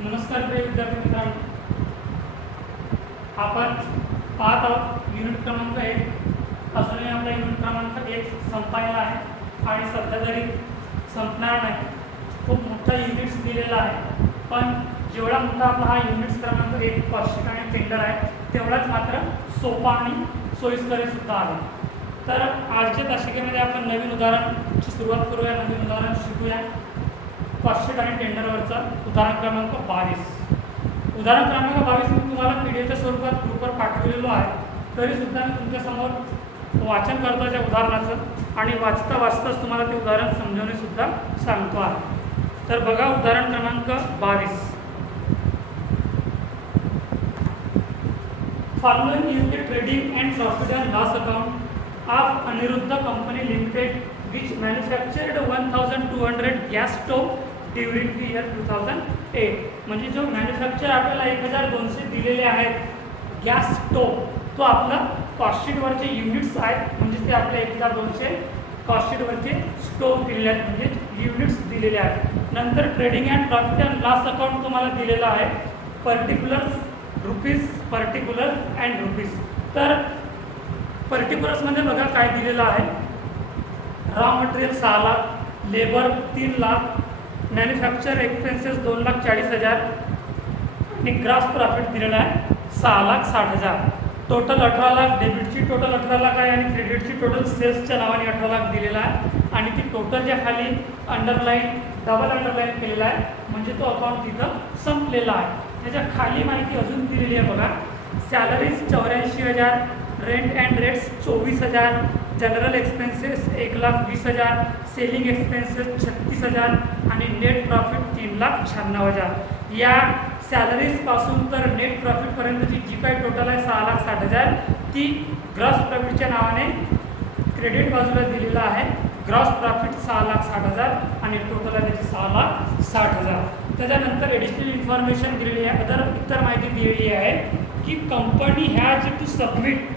नमस्कार प्रिय विद्यार्थी मित्रांनो, आपण पाहत आहोत युनिट क्रमांक 1. अजूनही आपला युनिट क्रमांक 1 संपायला आहे आणि सध्या तरी संपणार नाही. खूप मोठा युनिट्स दिलेला आहे, पण जेवढा मोठा आपला हा युनिट्स क्रमांक 1 कॉस्टिंग आणि टेंडर आहे तेवढाच मात्र सोपा आणि सोयीस्कर सुद्धा आहे. तर आजच्या तासिकेमध्ये आपण नवीन उदाहरणाची सुरुवात करूया, नवीन उदाहरण शिकूया. कॉस्टिंग आणि टेंडरवरचं उदाहरण क्रमांक 22. उदाहरण क्रमांक 22 मी तुम्हाला पीडीएफच्या स्वरूपात ग्रुपवर पाठवलेलो आहे, तरीसुद्धा मी तुमच्यासमोर वाचन करतो त्या उदाहरणाचं आणि वाचता वाचताच तुम्हाला ते उदाहरण समजवणेसुद्धा सांगतो आहे. तर बघा उदाहरण क्रमांक 22. Following is the trading and profit and loss account of Anirudh company limited which manufactured 1200 gas stove during the year 2008. म्हणजे जो मॅन्युफॅक्चर आपल्याला 1200 दिलेले आहेत गॅस स्टोव, तो आपला कॉस्टशीटवरचे युनिट्स आहेत, म्हणजे ते आपल्या 1200 कॉस्टशीटवरचे स्टोव दिलेले आहेत, म्हणजे युनिट्स दिलेले आहेत. नंतर trading and profit and loss account तुम्हाला दिलेला आहे, particulars rupees, particular and rupees. तर पर्टिक्युलर्समध्ये बघा काय दिलेलं आहे. Raw material 6 lakh, labour 3 lakh, manufacture expenses 2,40,000 आणि ग्रॉस प्रॉफिट दिलेला आहे 6,60,000. टोटल 18 लाख. डेबिटची टोटल 18 लाख आहे आणि क्रेडिटची टोटल सेल्सच्या नावाने 18 लाख दिलेला आहे आणि ती टोटलच्या खाली अंडरलाईन, डबल अंडरलाईन केलेला आहे, म्हणजे तो अकाउंट तिथं संपलेला आहे. त्याच्या खाली माहिती अजून दिलेली आहे बघा. Salaries 84,000, rent and rates 24,000, general expenses 1,20,000, selling expenses 36,000 आणि नेट प्रॉफिट 3,96,000. या सॅलरीजपासून तर नेट प्रॉफिटपर्यंतची जी काही टोटल आहे 6,60,000, ती ग्रॉस प्रॉफिटच्या नावाने क्रेडिट बाजूला दिलेला आहे. ग्रॉस प्रॉफिट 6,60,000 आणि टोटल आहे त्याची 6,60,000. त्याच्यानंतर एडिशनल इन्फॉर्मेशन दिलेली आहे, इतर माहिती दिलेली आहे की company has to submit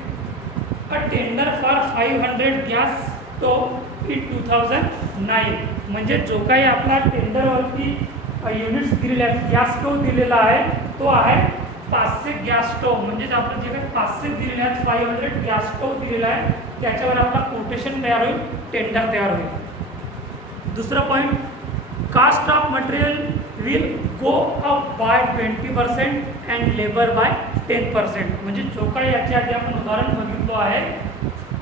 a tender for 500 gas stove in 2009. म्हणजे जो काही आपला टेंडरवरती युनिट्स दिलेले आहेत, गॅस स्टोव दिलेला आहे, तो आहे 500 गॅस स्टोव. म्हणजेच आपण जे काही 500 दिलेले आहेत, 500 गॅस स्टोव दिलेला आहे, त्याच्यावर आपला कोटेशन तयार होईल, टेंडर तयार होईल. दुसरं point, cost of material will go up by 20% and labour by 10%. म्हणजे जो काही याच्या आधी आपण उदाहरण बघितलो आहे,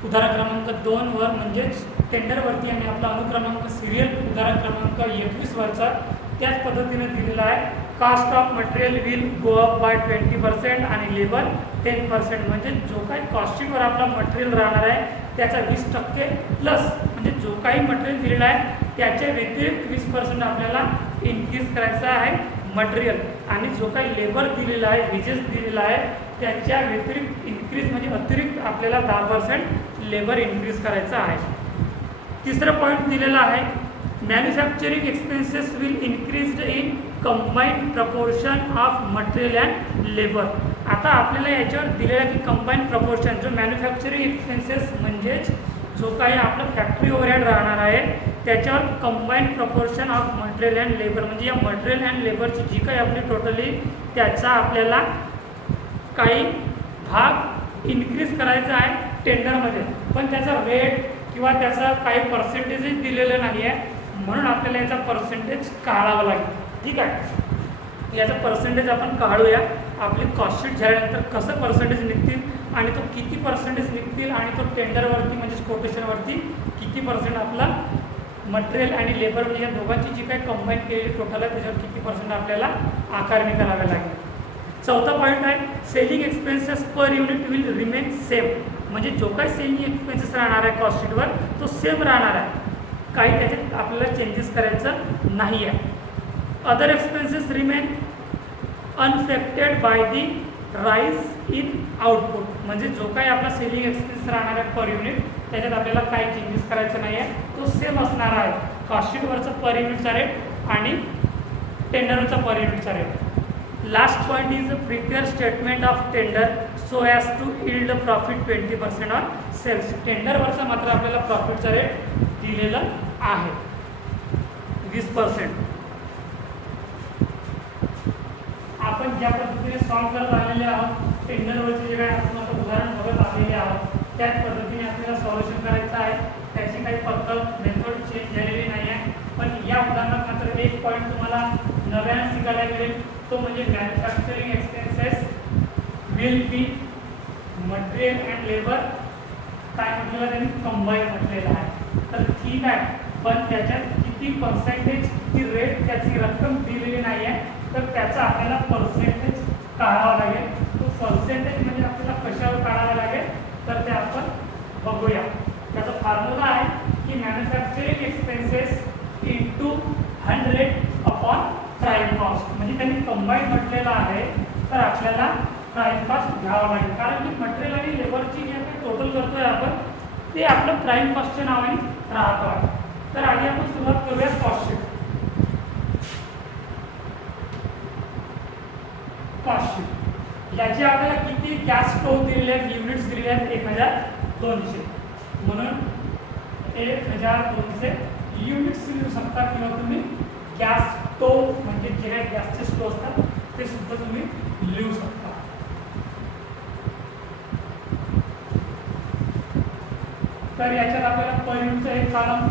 उदाहरण क्रमांक 2 वर म्हणजेच टेंडरवरती आणि आपला अनुक्रमांक सिरियल उदाहरण क्रमांक 21 वरचा त्याच पद्धतीने दिलेला आहे. Cost of material will go up by 20% आणि लेबर 10%. म्हणजे जो काही कॉस्टिंगवर आपला मटेरियल राहणार आहे त्याचा 20% प्लस, म्हणजे जो काही मटेरियल दिलेला आहे त्याच्या व्यतिरिक्त 20% आपल्याला इन्क्रीज करायचा आहे मटेरियल, आणि जो काही लेबर दिलेला आहे, वेजेस दिलेला आहे, त्याच्या व्यतिरिक्त इन्क्रीज म्हणजे अतिरिक्त आपल्याला 10% लेबर इन्क्रीज करायचा आहे. तिसरं पॉईंट दिलेला आहे, manufacturing expenses will increase in combined proportion of material and labour. आता आपल्याला याच्यावर दिलेला की कंबाईंड प्रपोर्शन, जो मॅन्युफॅक्चरिंग एक्सपेन्सेस म्हणजेच जो काही आपलं फॅक्टरी ओव्हरहेड राहणार आहे त्याच्यावर combined proportion of material and labour, म्हणजे या मटेरियल अँड लेबरची जी काही आपली टोटली त्याचा आपल्याला काही भाग इन्क्रीज करायचा आहे टेंडरमध्ये, पण त्याचा रेट किंवा त्याचा काही पर्सेंटेजच दिलेलं नाही आहे, म्हणून आपल्याला याचा पर्सेंटेज काढावा लागेल. ठीक आहे, याचा पर्सेंटेज आपण काढूया. आपली कॉस्टशीट झाल्यानंतर कसं पर्सेंटेज निघतील आणि तो किती पर्सेंटेज निघतील आणि तो टेंडरवरती म्हणजेच कोटेशनवरती किती पर्सेंट आपला मटेरियल आणि लेबर म्हणजे या दोघांची जी काही कंबाईन केलेली टोटल आहे त्याच्यावर किती पर्सेंट आपल्याला आकारणी करावी लागेल. चौथा पॉईंट आहे, selling expenses per unit will remain same. म्हणजे जो काही सेलिंग एक्सपेन्सेस राहणार आहे कॉस्टशीटवर तो सेम राहणार आहे, काही त्याच्यात आपल्याला चेंजेस करायचं नाही आहे. Other expenses remain unaffected by the rise in output. म्हणजे जो काही आपला सेलिंग एक्सपेन्स राहणार आहे पर युनिट त्याच्यात आपल्याला काही चेंजेस करायचं नाही आहे, तो सेम असणार आहे. कॉस्टशीटवरचा पर युनिटचा रेट आणि टेंडरवरचा पर युनिटचा rate. Last point is a prepare statement of tender so as to yield profit 20% on sales. टेंडरवरचा मात्र आपल्याला प्रॉफिटचा रेट दिलेला आहे 20%. आपण ज्या पद्धतीने सॉल्व्ह करत आलेले आहोत, टेंडरवरचे जे काही आपण आता उदाहरण बघत आलेले आहोत त्याच पद्धतीने आपल्याला सॉल्युशन करायचं आहे. त्याची काही पद्धत मेथड चेंज झालेली नाही आहे. पण या उदाहरणात मात्र एक पॉईंट तुम्हाला नव्याने शिकायला मिळेल, तो म्हणजे manufacturing expenses will be material and labour काय म्हटलेलं त्यांनी कंबाईन म्हटलेलं आहे. तर ठीक आहे, पण त्याच्यात किती पर्सेंटेज किती रेट त्याची रक्कम दिलेली नाही आहे, तर त्याचा आपल्याला पर्सेंटेज काढावा लागेल. तो पर्सेंटेज म्हणजे आपल्याला कशावर काढावा लागेल तर ते आपण बघूया. त्याचा फॉर्म्युला आहे की manufacturing expenses into 100 upon prime cost. म्हणजे त्यांनी कंबाईन म्हटलेलं आहे, तर आपल्याला प्राइम कॉस्ट घ्यावा लागेल. कारण की मटेरियल आणि लेबरची जे आपण टोटल करतोय आपण ते आपलं प्राइम कॉस्टच्या नावाने राहतो आहे. तर आधी आपण सुरुवात करूया कॉस्ट शीट. कॉस्ट शीट याची आपल्याला किती गॅस स्टोव्ह दिलेले आहेत, युनिट्स दिलेले आहेत 1200. म्हणून 1200 युनिट्स लिहू शकता किंवा तुम्ही गॅस स्टोव्ह म्हणजे जे काही गॅसचे स्टोव्ह असतात ते सुद्धा तुम्ही लिहू शकता. तर याच्यात आपल्याला पर युनिटचं एक कॉलम,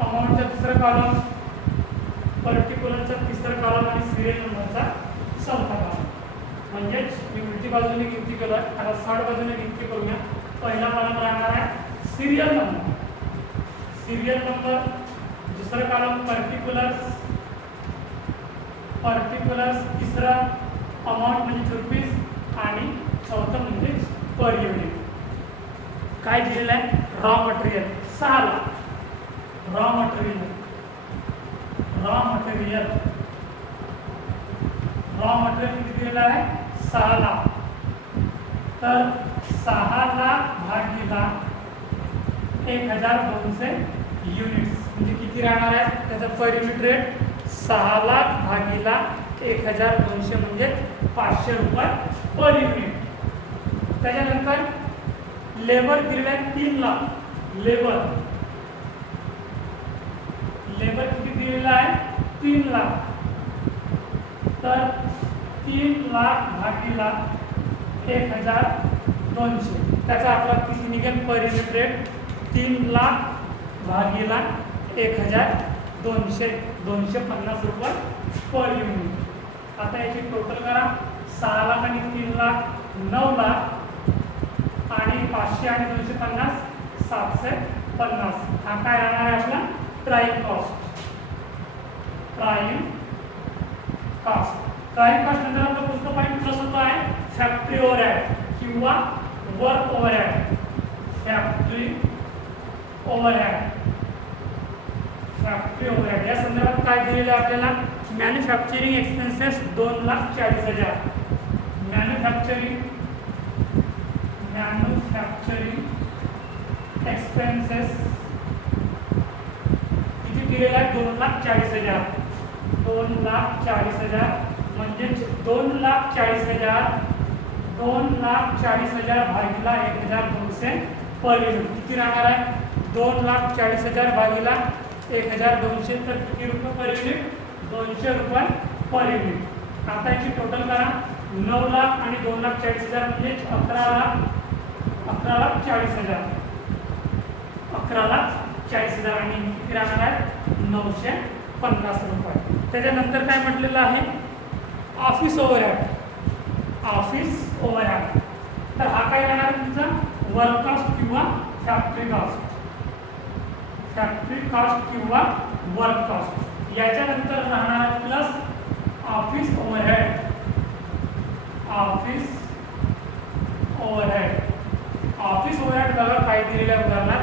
अमाऊंटचा दुसरा कॉलम, पर्टिक्युलरचा तिसरा कॉलम आणि सिरियल नंबरचा चौथा कॉलम. म्हणजेच मी उलटी बाजूने गिनती केलं, आता 60 बाजूने गिनती करूया. पहिला कॉलम राहणार आहे सिरियल नंबर, सिरियल नंबर, दुसरा कॉलम पर्टिक्युलर्स, पर्टिक्युलर्स, तिसरा अमाऊंट म्हणजे रुपीज आणि चौथं म्हणजे पर युनिट. काय दिलेलं आहे raw material 6 lakh. Raw material, raw material, raw material किती दिलेलं आहे 6 लाख. तर 6 लाख भागीला 1200 युनिट्स म्हणजे किती राहणार आहे त्याचा पर युनिट रेट 6 लाख भागीला 1200 म्हणजे 500 रुपये पर युनिट. त्याच्यानंतर लेबर दिलेला आहे 3 लाख. लेबर, लेबर किती दिलेला आहे 3 लाख. तर 3 लाख भागीला 1200 त्याचा आपला किती निघेल पर युनिट रेट 3 लाख भागीला 1200, 250 रुपये पर युनिट. आता याची टोटल करा. 6 लाख आणि 3 लाख 9 लाख आणि 500 आणि 250 750. हा काय राहणार आहे आपला prime cost. Prime cost, prime cost नंतर आपला पुढचा पॉईंट प्लस होतो आहे फॅक्टरी ओव्हरहेड किंवा work overhead. Factory overhead, factory overhead या संदर्भात काय दिलेलं आहे आपल्याला मॅन्युफॅक्चरिंग एक्सपेन्सेस 2,40,000. मॅन्युफॅक्चरिंग एक्सपेन्सेस किती दिलेला आहे 2,40,000. 2,40,000 म्हणजे 2,40,000, 2,40,000 भागीला 1200 पर युनिट किती राहणार आहे 2,40,000 भागीला 1200 तर किती रुपये पर युनिट 200 रुपये पर युनिट. आता याची टोटल करा. 9 लाख आणि 2,40,000 म्हणजे 11,40,000, 11,40,000 आणि किती राहणार आहे 950 रुपये. त्याच्यानंतर काय म्हटलेलं आहे ऑफिस ओव्हरहेड. ऑफिस ओव्हरहेड तर हा काय राहणार तुमचा वर्क कॉस्ट किंवा फॅक्टरी कॉस्ट. फॅक्टरी कॉस्ट किंवा वर्क कॉस्ट. याच्यानंतर राहणार plus office overhead. Office overhead, office overhead बघा काय दिलेल्या उदाहरणात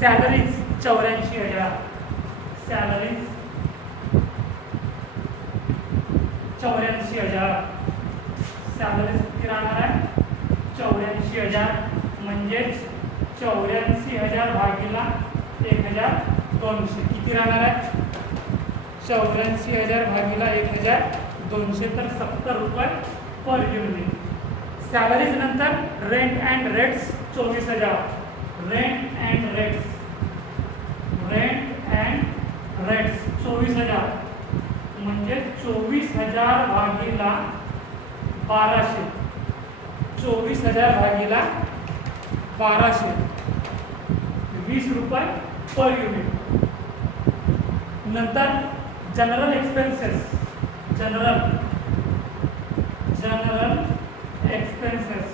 सॅलरीज 84,000. सॅलरीज 84,000. सॅलरीज किती राहणार आहे 84,000 म्हणजेच 84,000 भागीला 1200 किती राहणार आहे 84,000 भागीला 1200 तर 70 रुपये पर युनिट. सॅलरीज नंतर rent and rates 24,000. Rent and rates, rent and rates 24,000. म्हणजे 24,000 भागीला 1200, 24,000 भागीला 1200, 20 रुपये पर युनिट. नंतर general expenses, general expenses,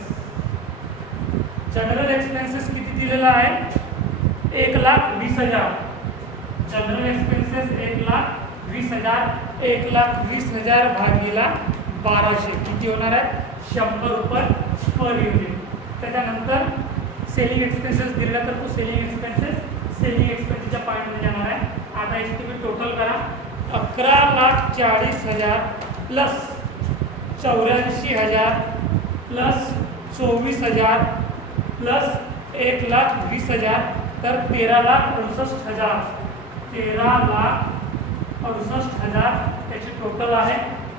general expenses किती दिलेला आहे? 1,20,000. जनरल एक्सपेन्सेस 1,20,000, 1,20,000 भागीला 1200 किती होणार आहे? 100 रुपये पर युनिट. त्याच्यानंतर सेलिंग एक्सपेन्सेस दिलेला तर तो सेलिंग एक्सपेन्सेसच्या पॉईंटमध्ये येणार आहे. आता याची तुम्ही टोटल करा. 11,40,000 प्लस 84,000 प्लस 24,000 प्लस 1,20,000 तर 13,68,000, 13,68,000 त्याची टोटल आहे.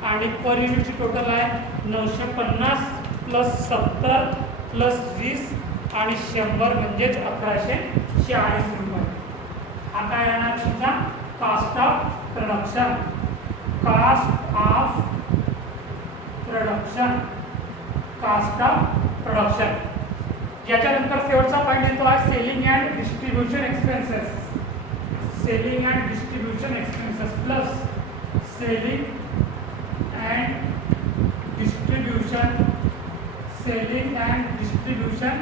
आणि पर युनिटची टोटल आहे 950 प्लस 70 प्लस 20 आणि 100 म्हणजेच 1,140 रुपये. हा काय राहणार तुमचा? Cost of production. Cost of production, cost of production. याच्यानंतर शेवटचा पॉईंट येतो आहे selling and distribution expenses. Selling and distribution expenses plus selling and distribution, selling and distribution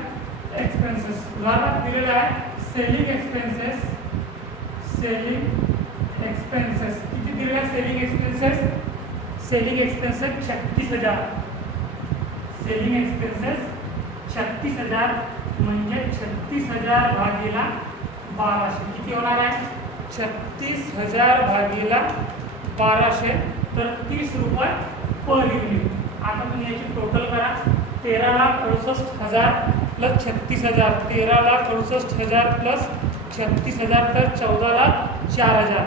expenses. उदाहरणार्थ दिलेला आहे सेलिंग एक्सपेन्सेस, सेलिंग एक्सपेन्सेस किती दिलेला आहे? सेलिंग एक्सपेन्सेस 36,000, सेलिंग एक्सपेन्सेस 36,000 म्हणजे 36,000 भागीला 1200 किती होणार आहे? 36,000 भागीला 1200 तर 30 रुपये पर युनिट. आता तुम्ही याची टोटल करा. 13,68,000 प्लस 36,000, 13,68,000 प्लस 36,000 तर 14,04,000,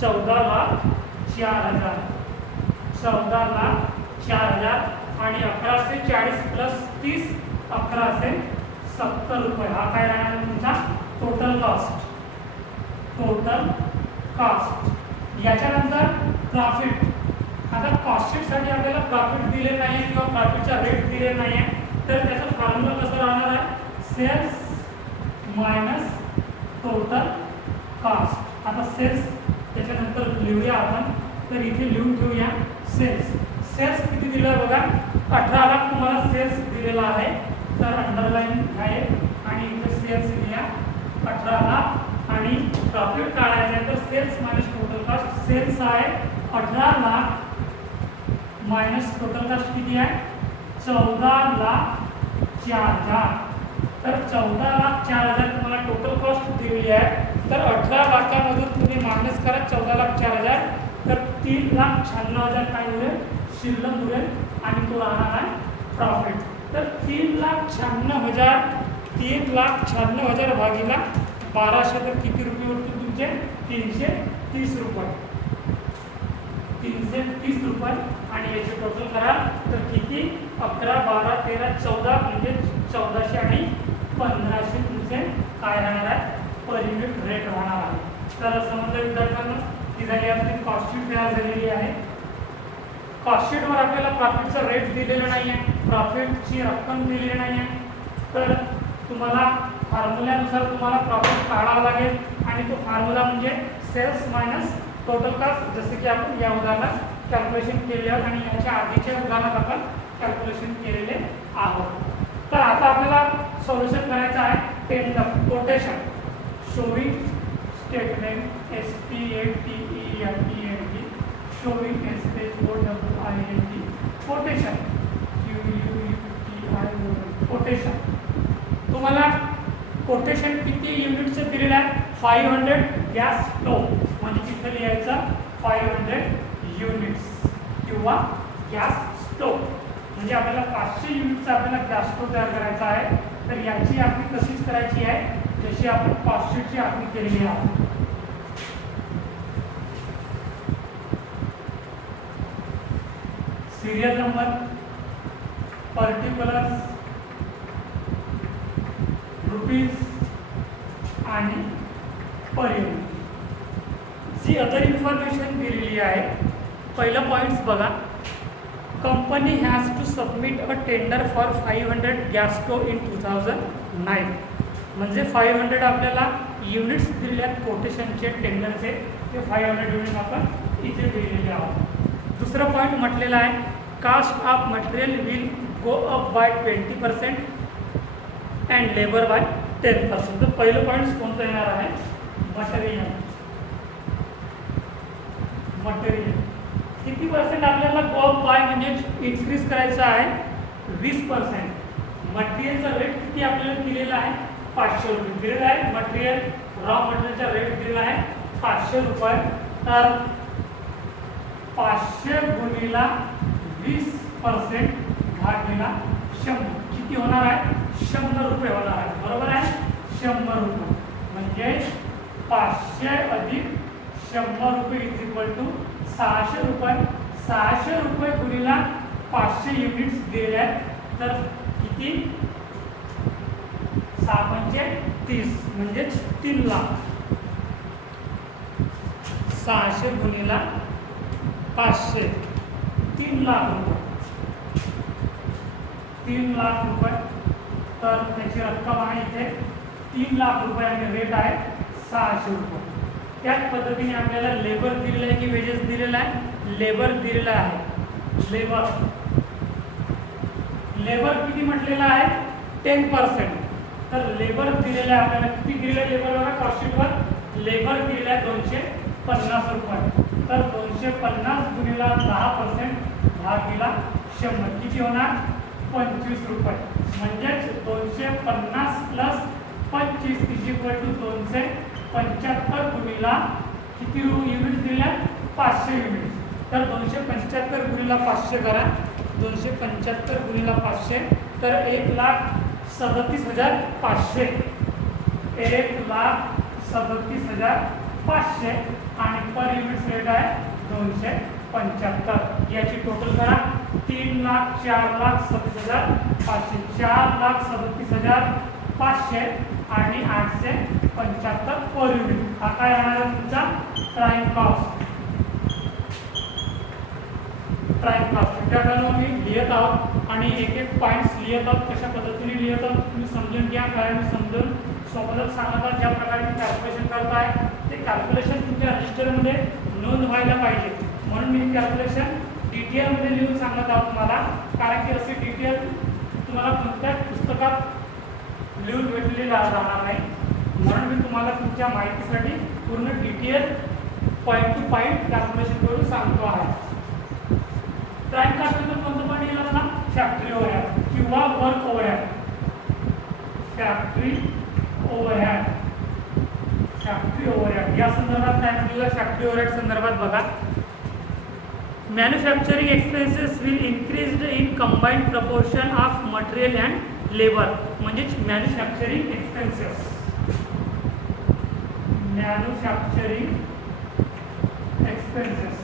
14,04,000, 14,04,000 आणि 1,140 प्लस 30 1,170 रुपये. हा काय राहणार तुमचा टोटल कॉस्ट, टोटल कॉस्ट. याच्यानंतर प्रॉफिट. आता कॉस्ट शीटसाठी आपल्याला प्रॉफिट दिले नाही आहे किंवा प्रॉफिटचा रेट दिले नाही आहे तर त्याचा फॉर्म्युला कसा राहणार आहे? Sales minus total cost. आता सेल्स त्याच्यानंतर लिहूया आपण. तर इथे लिहून ठेवूया सेल्स. सेल्स किती दिलं आहे बघा? 18 लाख तुम्हाला सेल्स दिलेला आहे तर अंडरलाईन आहे आणि इथे सेल्स लिहा 18 लाख आणि प्रॉफिट काढायचं आहे तर sales minus total cost. Sales आहे 18 लाख मायनस टोटल कॉस्ट किती आहे? 14,04,000. तर 14,04,000 तुम्हाला टोटल कॉस्ट दिलेली आहे. तर 18 लाखामधून तुम्ही मायनस करा 14,04,000 तर 3,96,000 काय उरेल? शिल्लक उरेल आणि तो राहणार आहे प्रॉफिट. तर 3,96,000, 3,96,000 भागीला 1200 तर किती रुपये उरतील तुमचे? 330 रुपये, 330 रुपये. आणि याचे टोटल करा तर किती? 11, 12, 13, 14 म्हणजे 1400 आणि 1,500 तुमचे काय राहणार आहे? पर युनिट रेट राहणार आहे. तर समजलं विद्यार्थ्यांना की झाली आपली कॉस्ट शीट तयार झालेली आहे. कॉस्ट शीटवर आपल्याला प्रॉफिटचा रेट दिलेला नाही आहे, प्रॉफिटची रक्कम दिलेली नाही आहे. तर तुम्हाला फॉर्म्युल्यानुसार तुम्हाला प्रॉफिट काढावा लागेल आणि तो फॉर्म्युला म्हणजे सेल्स मायनस टोटल कॉस्ट. जसे की आपण या उदाहरणात कॅल्क्युलेशन केले आहे आणि याच्या आधीच्या उदाहरणात आपण कॅल्क्युलेशन केलेले आहोत. तर आता आपल्याला सोल्युशन करायचं आहे. Tender quotation showing statement STATEMENT showing SHOWING quotation quotation. तुम्हाला कोटेशन किती युनिटचं दिलेलं आहे? 500 गॅस स्टोव म्हणजे तिथे लिहायचं 500 युनिट्स किंवा गॅस स्टोव. म्हणजे आपल्याला 500 युनिटचा आपल्याला गॅस स्टोव तयार करायचा आहे. तर याची आखणी तशीच करायची आहे जशी आपण कॉस्ट शीटची आखणी केलेली आहे. सिरियल नंबर, पर्टिक्युलर्स, रुपीज आणि पर युनिट. जी अदर इन्फॉर्मेशन दिलेली आहे पहिलं पॉईंट्स बघा. Company has to submit a tender for 500 gas stove in 2009. म्हणजे 500 आपल्याला युनिट्स दिलेले आहेत कोटेशनचे टेंडरचे, ते 500 युनिट आपण इथे दिलेले आहोत. दुसरं पॉईंट म्हटलेलं आहे cost of material will go up by 20% and labour by 10%. तर पहिलं पॉईंट कोणतं येणार आहे? मटेरियल. मटेरियल किती पर्सेंट आपल्याला गो अप बाय म्हणजे इन्क्रीज करायचं आहे? 20%. मटेरियलचा रेट किती आपल्याला दिलेला आहे? 500 रुपये दिलेला आहे. मटेरियल रॉ मटेरियलचा रेट दिलेला आहे 500 रुपये. तर 500 गुणिला 20% भागिला 100 किती होणार आहे? 100 रुपये होणार आहे. बरोबर आहे? 100 रुपये म्हणजे 500 अधिक 100 रुपये इज इक्वल टू 600 रुपये. 600 रुपये गुणिला 500 युनिट्स दिले आहेत. तर किती? 6 म्हणजे 30 म्हणजेच 3 लाख. 600 गुणिला 500 3 लाख रुपये. 3 लाख रुपये. तर त्याची रक्कम आहे इथे 3 लाख रुपये आणि रेट आहे 600 रुपये. त्याच पद्धतीने आपल्याला लेबर दिलेला आहे की वेजेस दिलेला आहे? लेबर दिलेला आहे. लेबर किती म्हटलेला आहे? 10%. तर लेबर दिलेला आहे आपल्याला किती दिलेलं आहे? लेबर बघा कॉस्टशीटवर लेबर दिलेला आहे 250 रुपये. तर 250 गुणिला 10% भागिला 100 किती होणार? 25 रुपये. म्हणजेच 250 प्लस 25 इज इक्वल टू 275 गुणिला किती युनिट दिल्या? 500 युनिट. तर 275 गुणिला 500 करा. 275 गुणिला 500 तर 1,37,500. 1,37,500 आणि पर युनिट रेट आहे 275. याची टोटल करा 3 लाख 4 लाख 37,500. 4,37,500 आणि 875 पर युनिट. हा काय राहणार आहे तुमचा? Prime cost. प्राइम कॉस्ट त्या ठिकाणी मी लिहित आहोत आणि एक एक पॉईंट्स लिहित आहोत. कशा पद्धतीने लिहित आहोत तुम्ही समजून घ्या. कारण मी समजून सोबतच सांगत आहोत. ज्या प्रकारे मी कॅल्क्युलेशन करताय ते कॅल्क्युलेशन तुमच्या रजिस्टरमध्ये नोंद व्हायला पाहिजे. म्हणून मी कॅल्क्युलेशन डिटेलमध्ये लिहून सांगत आहोत तुम्हाला. कारण की असे डिटेल तुम्हाला कोणत्याच पुस्तकात लिहून भेटलेली राहणार नाही. म्हणून मी तुम्हाला तुमच्या माहितीसाठी पूर्ण detail point to point calculation करून सांगतो आहे. प्राइम कॉस्टमध्ये कोणतं पण येईल आपला? फॅक्टरी ओव्हरहेड किंवा work overhead. Factory overhead. Factory overhead या संदर्भात काय म्हटलेलं? फॅक्टरी ओव्हरहेड संदर्भात बघा. Manufacturing expenses will increase in combined proportion of material and labour. म्हणजेच manufacturing expenses. Manufacturing expenses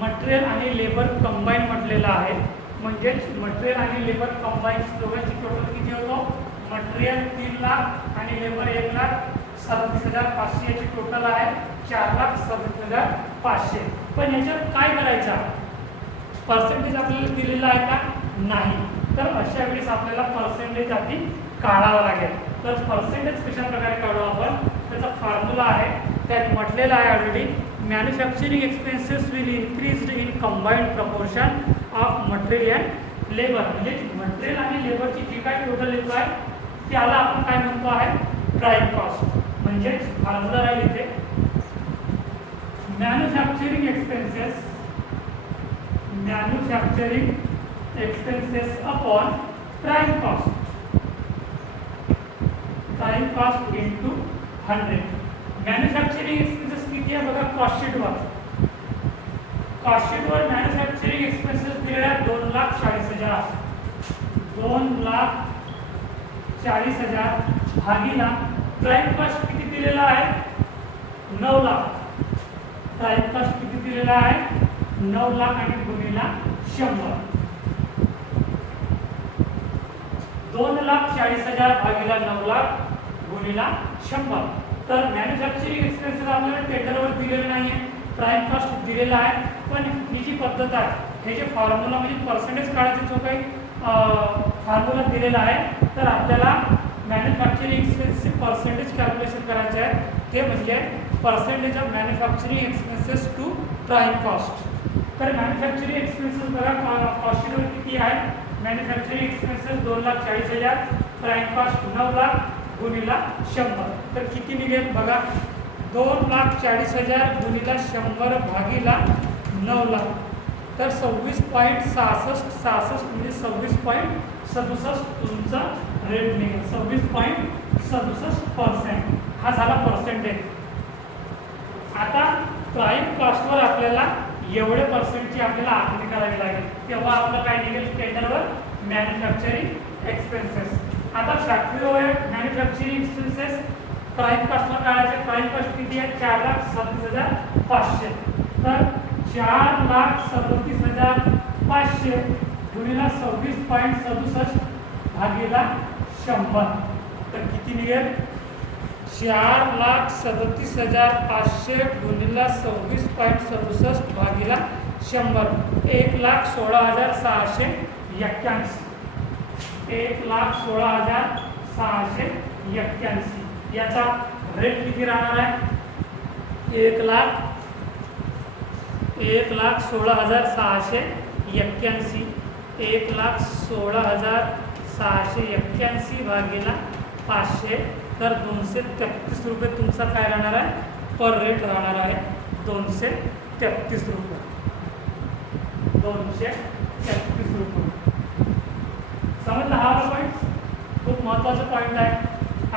material आणि लेबर कंबाईन म्हटलेलं आहे. म्हणजेच मटेरियल आणि लेबर कंबाईन दोघांची टोटल किती होतो? मटेरियल 3 लाख आणि लेबर 1,37,500 याची टोटल आहे 4,37,500. पण याच्यात काय करायचं? पर्सेंटेज आपल्याला दिलेला आहे का? नाही. तर अशा वेळेस आपल्याला पर्सेंटेज आधी काढावं लागेल. तर पर्सेंटेज कशा प्रकारे काढू आपण? त्याचा फॉर्म्युला आहे. त्यात म्हटलेलं आहे already. Manufacturing expenses will increase in combined proportion of material and labour. म्हणजे मटेरियल आणि लेबरची जी काय टोटल येतो आहे त्याला आपण काय म्हणतो आहे? Prime cost. म्हणजेच फॉर्म्युला राहील इथे manufacturing expenses upon prime cost. Prime cost into 100. Manufacturing expenses किती आहे बघा कॉस्टशीटवर. कॉस्टशीटवर मॅन्युफॅक्चरिंग एक्सपेन्सेस दिलेले आहेत 2,40,000. 2,40,000 भागिला प्राइम कॉस्ट किती दिलेला आहे? 9 लाख. प्राइम कॉस्ट किती दिलेला आहे? 9 लाख आणि गुणिला 100. 2,40,000 भागिला 9 लाख गुणिला 100. तर मॅन्युफॅक्चरिंग एक्सपेन्सेस आपल्याला टेंडरवर दिलेले नाही आहे. प्राईम कॉस्ट दिलेला आहे, पण ही जी पद्धत आहे हे जे फॉर्म्युला म्हणजे पर्सेंटेज काढायचा जो काही फॉर्म्युला दिलेला आहे, तर आपल्याला मॅन्युफॅक्चरिंग एक्सपेन्सचे पर्सेंटेज कॅल्क्युलेशन करायचे आहे. ते म्हणजे percentage of manufacturing expenses to prime cost. तर मॅन्युफॅक्चरिंग एक्सपेन्सेस बघा कॉस्टवर किती आहे. Manufacturing expenses 2,40,000, prime cost 9 lakh गुणिला 100. तर किती निघेल बघा, 2,40,000 गुणिला 100 भागीला 9 लाख, तर 26.66 म्हणजे 26.67 तुमचा रेट निघेल. 26.67% हा झाला पर्सेंटेज. आता प्राईम कॉस्टवर आपल्याला एवढे पर्सेंटची आपल्याला आखणी करावी लागेल, तेव्हा आपलं काय निघेल टेंडरवर मॅन्युफॅक्चरिंग एक्सपेन्सेस. आता factory overhead manufacturing expenses prime कॉस्टवर काढायचे. प्राईम कॉस्ट किती आहे, 4,37,500. तर 4,37,500 गुणिला 26.67 भागीला 100, तर किती निघेल, 4,37,500 गुणिला 26.67 भागीला 100, 1,16,681. 1,16,681 याचा रेट किती राहणार आहे, 1,16,681. 1,16,681 भागीला 500, तर 233 रुपये तुमचा काय राहणार आहे, पर रेट राहणार आहे. 233 रुपये. 233 रुपये. समजलं हा पॉईंट? खूप महत्त्वाचा पॉईंट आहे.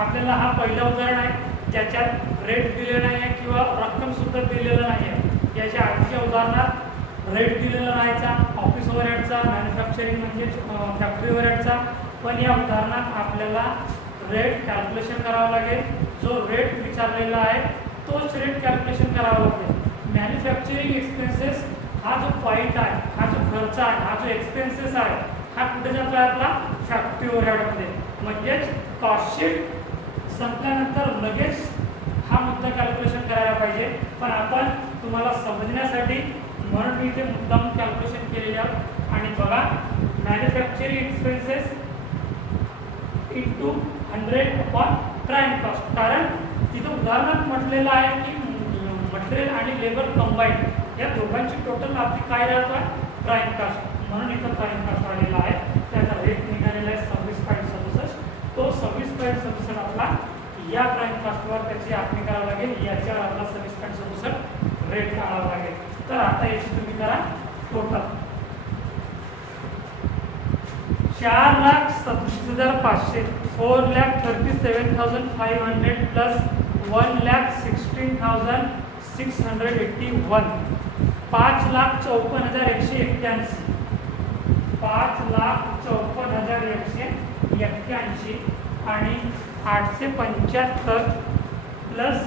आपल्याला हा पहिलं उदाहरण आहे ज्याच्यात रेट दिलेला नाही आहे किंवा रक्कमसुद्धा दिलेलं नाही आहे. याच्या आधीच्या उदाहरणात रेट दिलेला राहायचा, ऑफिस ओव्हरहेडचा, मॅन्युफॅक्चरिंग म्हणजे फॅक्टरी ओव्हरहेडचा. पण या उदाहरणात आपल्याला रेट कॅल्क्युलेशन करावं लागेल. जो रेट विचारलेला आहे तोच रेट कॅल्क्युलेशन करावं लागेल. मॅन्युफॅक्चरिंग एक्सपेन्सेस हा जो पॉईंट आहे, हा जो खर्च आहे, हा जो एक्सपेन्सेस आहे, हा कुठे जातो आहे आपला फॅक्टरी ओव्हरहेडमध्ये. म्हणजेच कॉस्टशीट संपल्यानंतर लगेच हा मुद्दा कॅल्क्युलेशन करायला पाहिजे. पण आपण तुम्हाला समजण्यासाठी म्हणून मी इथे मुद्दाम कॅल्क्युलेशन केलेले आहे. आणि बघा, manufacturing expenses into 100 upon prime cost. कारण तिथं उदाहरणात म्हटलेलं आहे की मटेरियल आणि लेबर कंबाईन या दोघांची टोटल आपली काय राहतो आहे, प्राईम कॉस्ट. म्हणून इथं प्राईम कॉस्ट आलेला आहे. त्याचा रेट निघालेला आहे 26.67. तो 26.67 आपला या प्राईम कॉस्टवर त्याची आखणी करावी लागेल. याच्यावर आपला 26.67 रेट काढावा लागेल. तर आता याची तुम्ही करा टोटल. 4,37,500, 4,37,500 प्लस 1,16,681, 5,54,181, 5,54,181 आणि 875 प्लस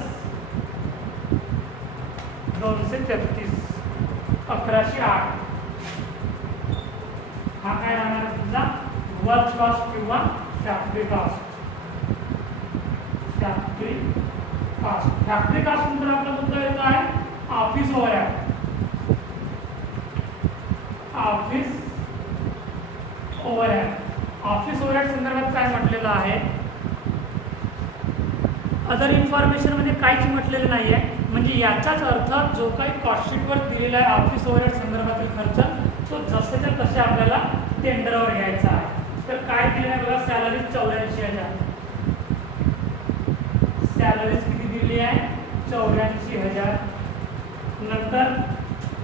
233, 1,108. हा काय राहणार तुमचा वर्क कॉस्ट किंवा factory cost. Factory cost. Factory cost नंतर आपला मुद्दा येतो आहे office overhead. Office overhead. Office overhead संदर्भात काय म्हटलेलं आहे, अदर इन्फॉर्मेशन मध्ये काहीच म्हटलेलं नाही आहे. म्हणजे याचाच अर्थ जो काही कॉस्टशीटवर दिलेला आहे ऑफिस ओव्हरहेड संदर्भातील खर्च, तो जसेच्या तसे आपल्याला टेंडरवर घ्यायचा आहे. तर काय दिलं आहे बघा, सॅलरीज 84,000. सॅलरीज किती दिली आहे, 84,000. नंतर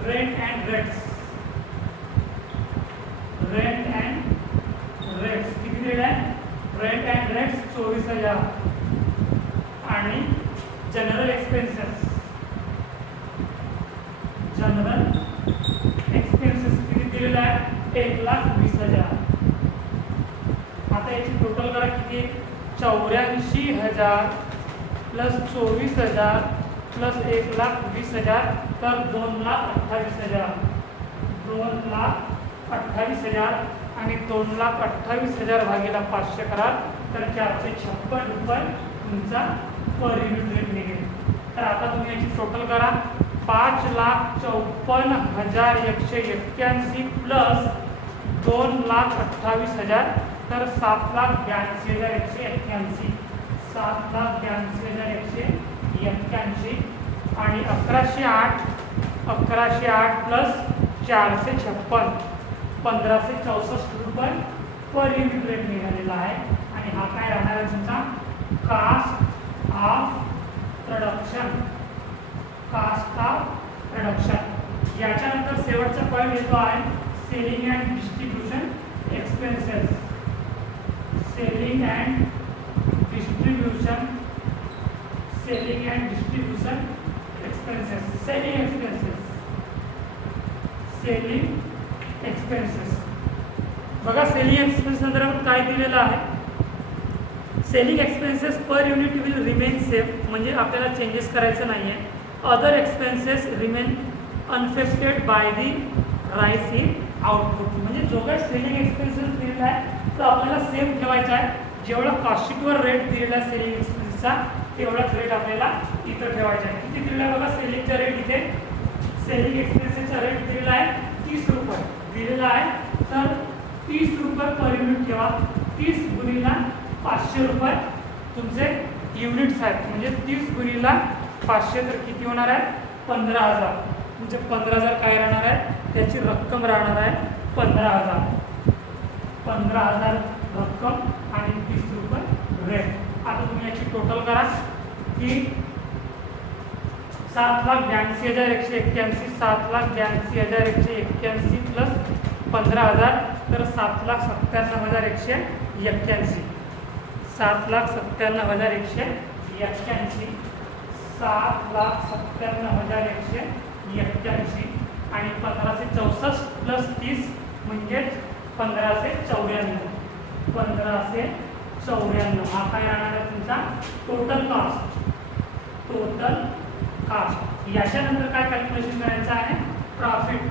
rent and rates. Rent and rates किती दिले आहे, रेंट अँड रेट्स 24,000. आणि जनरल एक्सपेन्सेस. जनरल एक्सपेन्सेस किती दिलेला आहे, 1,20,000. आता याची टोटल करा किती, 84,000 प्लस 24,000 प्लस 1,20,000, तर 2,28,000. 2,28,000 आणि 2,28,000 भागीला 500 करा, तर 456 रुपये तुमचा पर युनिट रेट निघेल. तर आता तुम्ही याची टोटल करा. 5,54,181 प्लस 2,28,000 तर 7,82,181, 7,82,181 आणि 1108 प्लस 456 1,564 रुपये पर युनिट रेट निघालेला आहे. आणि हा काय राहणार आहे तुमचा कास्ट ऑफ प्रोडक्शन. याच्यानंतर शेवटचा पॉईंट येतो आहे selling and distribution expenses. Selling and distribution expenses. Selling expenses बघा, सेलिंग एक्सपेन्स संदर्भात काय दिलेलं आहे. Selling expenses per unit will remain same, म्हणजे आपल्याला चेंजेस करायचं नाही आहे. Other expenses remain unaffected by the rice in output. म्हणजे जो काही सेलिंग एक्सपेन्सेस दिलेला आहे तो आपल्याला सेम ठेवायचा आहे. जेवढा कॉस्टशीटवर रेट दिलेला आहे सेलिंग एक्सपेन्सेसचा तेवढाच रेट आपल्याला इथं ठेवायचा आहे. किती दिलेला आहे बघा सेलिंगचा रेट. इथे सेलिंग एक्सपेन्सेसचा रेट दिलेला आहे 30 रुपये दिलेला आहे. तर 30 रुपये पर युनिट ठेवा. 30 गुणिला 500 रुपये तुमचे युनिट्स आहेत. म्हणजे 30 गुणिला 500 तर किती होणार आहे 15,000. म्हणजे 15,000 काय राहणार आहे त्याची रक्कम राहणार आहे 15,000 रक्कम आणि 30 रुपये रेट. आता तुम्ही याची टोटल करा की 7,82,181 7,82,181 प्लस 15,000 तर 7,97,181 7,97,181 7,97,181 आणि 1564 प्लस 30 म्हणजेच 1594 हा काय राहणार आहे तुमचा टोटल कास्ट. याच्यानंतर काय कॅल्क्युलेशन करायचं आहे प्रॉफिट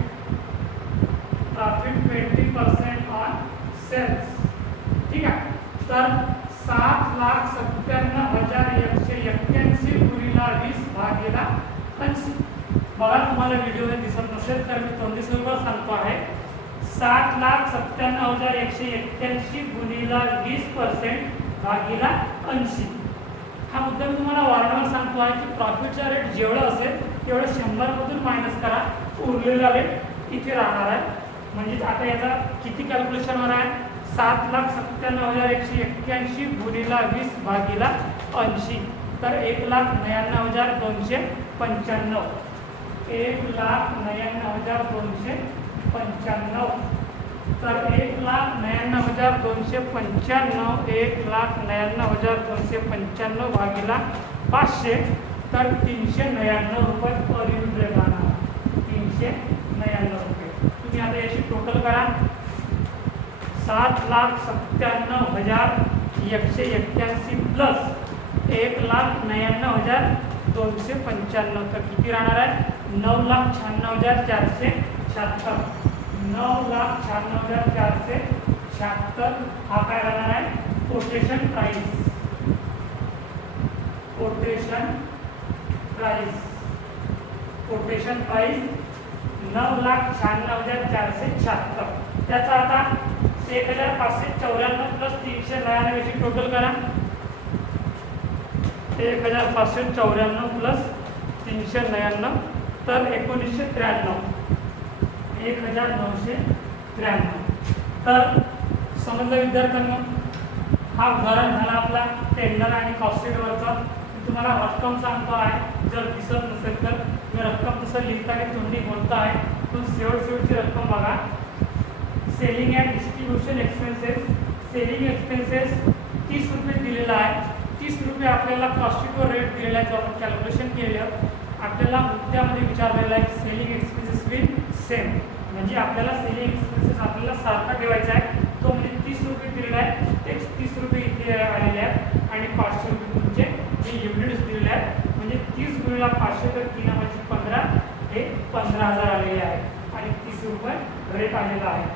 20% ऑन सेल्स. ठीक आहे. तर 7,97,181 गुणिला 20 भागिला 80. बघा तुम्हाला व्हिडिओमध्ये दिसत नसेल तर मी तोंडी सुरुवात सांगतो आहे. 7,97,181 गुणिला 20% भागिला 80. हा मुद्दा मी तुम्हाला वारंवार सांगतो आहे की प्रॉफिटचा रेट जेवढा असेल तेवढं 100मधून मायनस करा, उरलेला रेट इथे राहणार आहे. म्हणजे आता याचा किती कॅल्क्युलेशनवर आहे 7,97,181 गुणिला 20 भागिला 80 तर 1,99,295 1,99,295 तर 1,99,295 1,99,295 भागिला 500 तर 399 रुपये पर युनिट रेट राहणार 399 रुपये. तुम्ही आता याची टोटल करा 7,97,181 प्लस 1,99,295 तर किती राहणार आहे 9,96,476 9,96,476. हा काय राहणार आहे कोटेशन प्राइस 9,96,476. त्याचा आता 1,594 प्लस 399 टोटल करा 1,594 प्लस 399 तर 1993 1993. तर समजलं विद्यार्थ्यांना. हा उदाहरण झाला आपला टेंडर आणि कॉस्टशीटवरचा. तुम्हाला रक्कम सांगतो आहे, जर दिसत नसेल तर मी रक्कम तसं लिहिताना तोंडी बोलतो आहे पण शेवटची रक्कम बघा. Selling and distribution expenses. Selling expenses 30 रुपये दिलेला आहे. 30 रुपये आपल्याला कॉस्टशीटवर रेट दिलेला आहे. जो आपण कॅल्क्युलेशन केलं आपल्याला मुद्द्यामध्ये विचारलेला आहे की सेलिंग एक्सपेन्सेस विल सेम. म्हणजे आपल्याला सेलिंग एक्सपेन्सेस आपल्याला सारखा ठेवायचा आहे. तो म्हणजे 30 रुपये दिलेला आहे तेच 30 रुपये इथे आलेले आहेत आणि 500 रुपये तुमचे जे युनिट्स दिलेले आहेत. म्हणजे 30 गुणिला 500 तर 3,15 हे 15,000 आलेले आहे आणि 30 रुपये रेट आलेला आहे.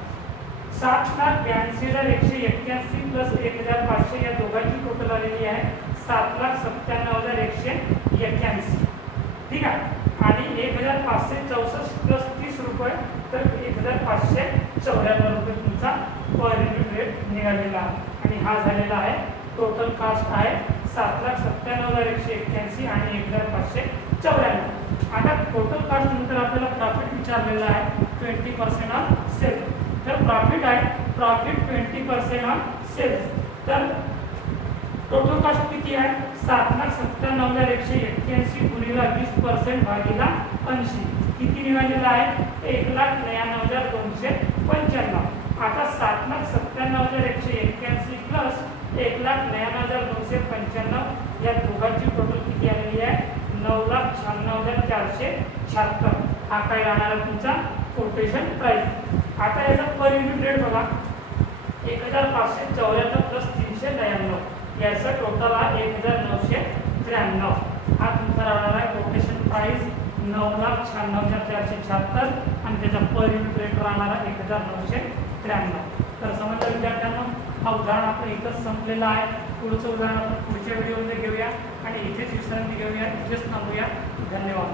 7,82,181 प्लस 1,500 या दोघांची टोटल आलेली आहे 7,97,181. ठीक आहे. आणि 1564 प्लस 30 रुपये तर 1594 रुपये तुमचा पर युनिट रेट निघालेला आहे. आणि हा झालेला आहे टोटल कास्ट आहे 7,97,181 आणि 1594. आता टोटल कास्ट नंतर आपल्याला प्रॉफिट विचारलेला आहे 20% ऑन सेल्स. तर प्रॉफिट आहे प्रॉफिट 20% ऑन सेल्स. तर टोटल कास्ट किती आहे 7,97,181 गुणिले 20% भागिले 80 किती निघालेला आहे 1,99,295. आता 7,97,181 प्लस 1,99,295 या दोघांची टोटल किती आलेली आहे 9,96,476. हा काय राहणार आहे तुमचा कोटेशन प्राइस. आता याचा पर युनिट रेट बघा 1,574 प्लस 393 याचा टोटल आहे 1,993. हा तुमचा राहणार आहे कोटेशन प्राइस 9,96,476 आणि त्याचा पर युनिट रेट राहणार आहे 1,993. तर समजलं विद्यार्थ्यांना. हा उदाहरण आपलं इथंच संपलेलं आहे. पुढचं उदाहरण आपण पुढच्या व्हिडिओमध्ये घेऊया आणि इथेच विश्रांती घेऊया, इथेच थांबूया. धन्यवाद.